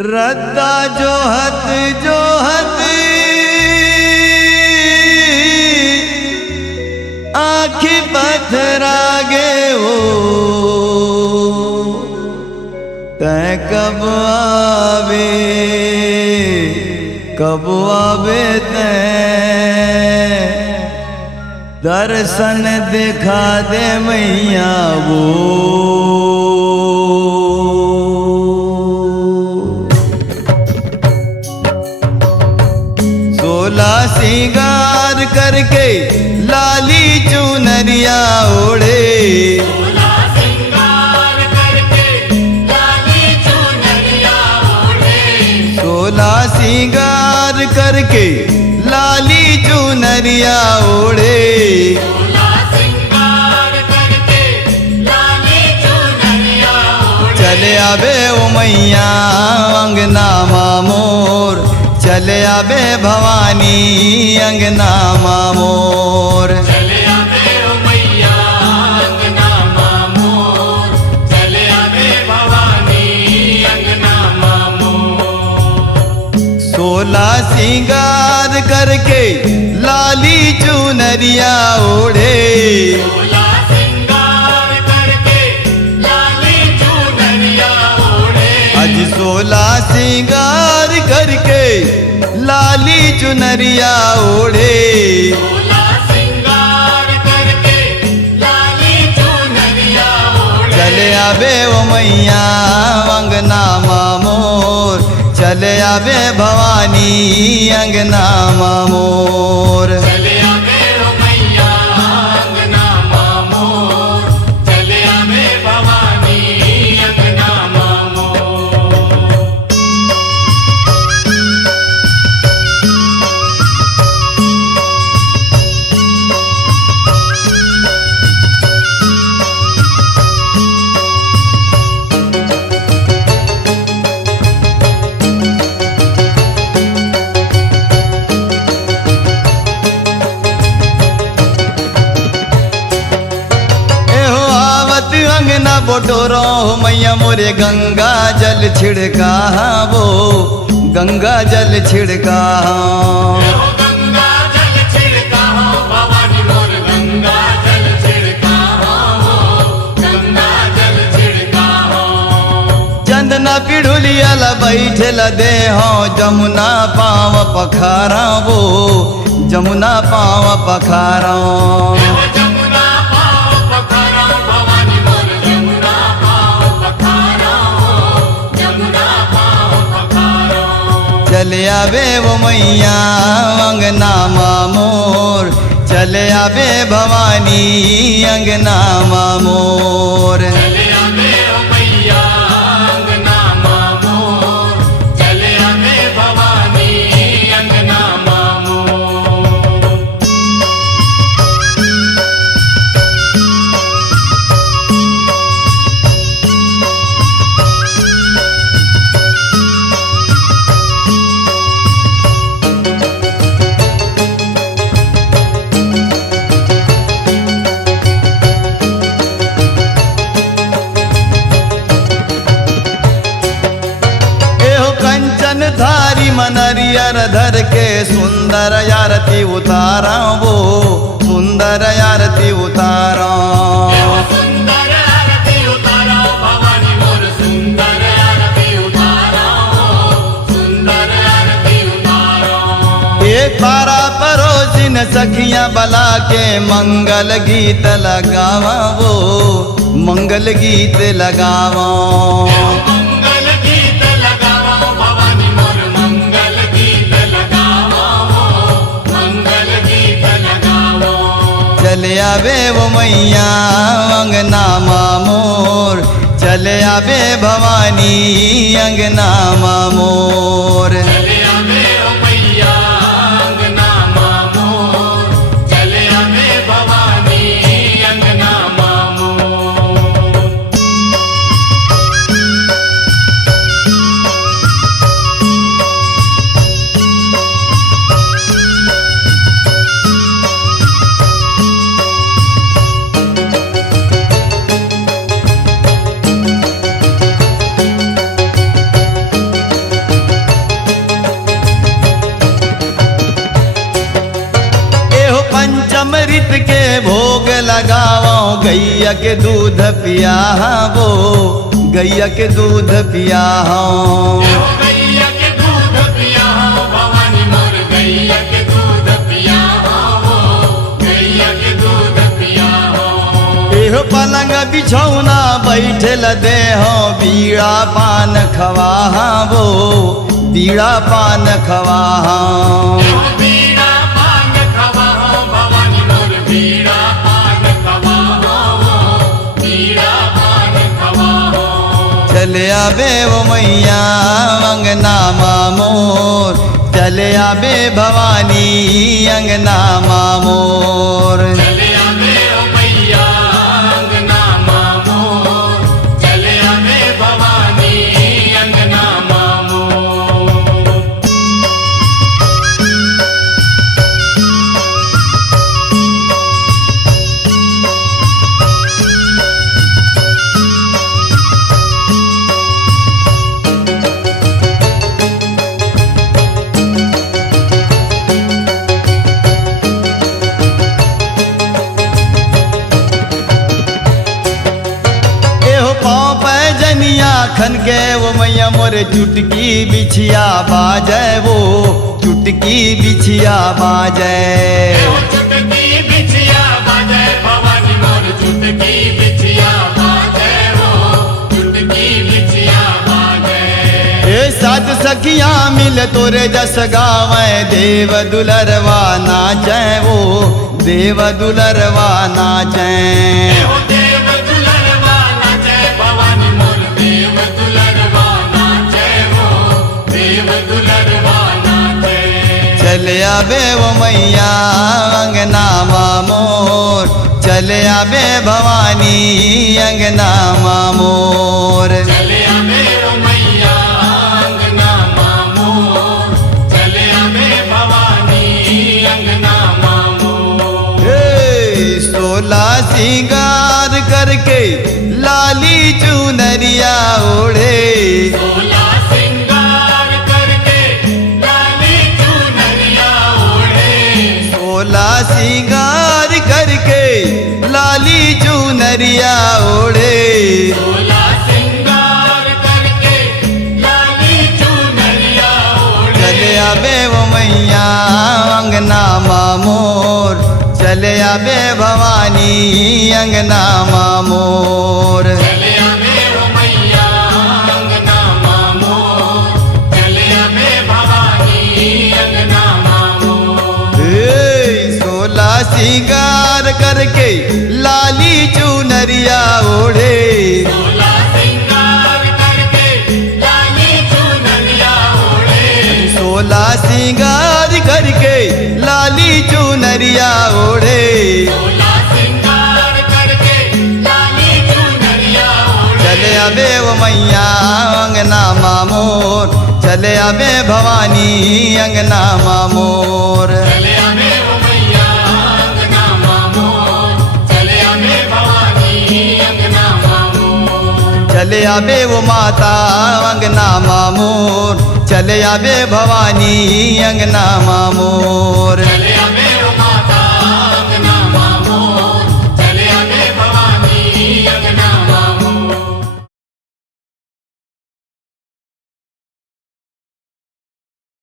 रद्दा जोहत जोहत आँखी पथरागे हो तै कब आवे तै दर्शन दिखा दे मैया वो सिंगार करके लाली चुनरिया ओढ़े, सोला सिंगार करके लाली चुनरिया ओढ़े, सोला सिंगार करके लाली चुनरिया ओढ़े, सोला सिंगार करके लाली चुनरिया ओढ़े। चले आवे ओ मैया अंगना मोर, चले आवे भवानी अंगना मोर, चले आवे ओ मैया अंगना मोर, चले आवे भवानी अंगना मोर। सोला सिंगार करके लाली चुनरिया ओढ़े, सोला सिंगार करके लाली चुनरिया ओढ़े, आज सोला सिंगार करके लाली चुनरिया ओढ़े, सोला सिंगार करके लाली चुनरिया ओढ़े। चले आवे ओ मैया अंगना मोर, चले आवे भवानी अंगना मोर, चले आवे ओ मैया अंगना मोर, चले आवे भवानी अंगना मोर। अंगना बोटोरो मैया मोरे गंगा जल छिड़का वो गंगा जल छिड़का, गंगा जल छिड़का हो भवानी मोर, गंगा जल छिड़का हो, गंगा जल छिड़का हो। चंदना पिढ़ुलिया ला बैठल दे हो जमुना पाव पखारा वो जमुना पाव पखारा, जमुना पाव पखारा भवानी मोर, जमुना पाव पखारा हो, जमुना पाव पखारा। चले आवे वो मैया अंगना मोर, चले आवे भवानी अंगना मोर, चले आवे ओ मैया अंगना मोर, चले आवे भवानी अंगना मोर। धारी मनरियर धर के सुंदर आरती उतारा वो सुंदर आरती उतारा, सुंदर आरती उतारा भवानी मोर, सुंदर आरती उतारा हो, सुंदर आरती उतारा। एक बारा परोसिन सखियां बला के मंगल गीत लगावा वो मंगल गीत लगावा, मंगल गीत लगावा भवानी मोर, मंगल गीत लगावा हो, मंगल गीत लगावा। चले आवे वो मैया अंगना मोर, चले आवे भवानी अंगना मोर, चले आवे ओ मैया अंगना मोर, चले आवे भवानी अंगना मोर। लगाओ गैया के दूध पिया वो गैया के दूध पिया एहो गैया के दूध पिया हो भवानी मोर गैया के दूध पिया हो गैया के दूध पिया हो एहो पलंग बिछौना बैठल दे हो बीड़ा पान खवा वो बीड़ा पान खवा एहो बीड़ा पान खवा हो भवानी मोर बीड़ा पान खवा हो बीड़ा पान खवा हो चले आबे वो मैया अंगना मोर चले आबे भवानी अंगना मोर चले आवे ओ मैया अंगना मोर चले आवे भवानी अंगना मोर एहो पाँव पैजनिया खन के वो मैया मोरे चुटकी बिछिया बाजे वो चुटकी बिछिया बाजे एहो चुटकी बिछिया बाजे भवानी मोर चुटकी बिछिया बाजे हो चुटकी बिछिया बाजे ए सात सखियां मिल तोरे जस गावे देव दुलरवा नाचे वो देव दुलरवा नाचे एहो देव दुलरवा नाचे भवानी मोर देव दुलरवा नाचे हो देव दुलरवा नाचे चले आबे वो मैया अंगना मोर चले आबे भवानी अंगना मोर चले आवे ओ मैया अंगना मोर चले आवे भवानी अंगना मोर हे सोला सिंगार करके लाली चुनरिया ओढ़े सोला सिंगार करके लाली चुनरिया ओढ़े सोला सिंगार करके लाली चुनरिया ओढ़े सोला सिंगार करके लाली चुनरिया ओढ़े चले आबे वो मैया अंगना मोर चले आबे भवानी अंगना मोर चले आवे ओ मैया अंगना मोर चले आवे भवानी अंगना मोर हे सोला सिंगार करके लाली चुनरिया ओढ़े सोला सिंगार करके लाली चुनरिया ओढ़े सोला सिंगार करके लाली चुनरिया ओढ़े सोला सिंगार करके लाली चुनरिया ओढ़े चले आबे वो मैया अंगना मोर चले आबे भवानी अंगना मोर चले आवे ओ मैया अंगना मोर चले आवे भवानी अंगना मोर चले आबे वो माता अंगना मोर चले आबे भवानी अंगना मोर चले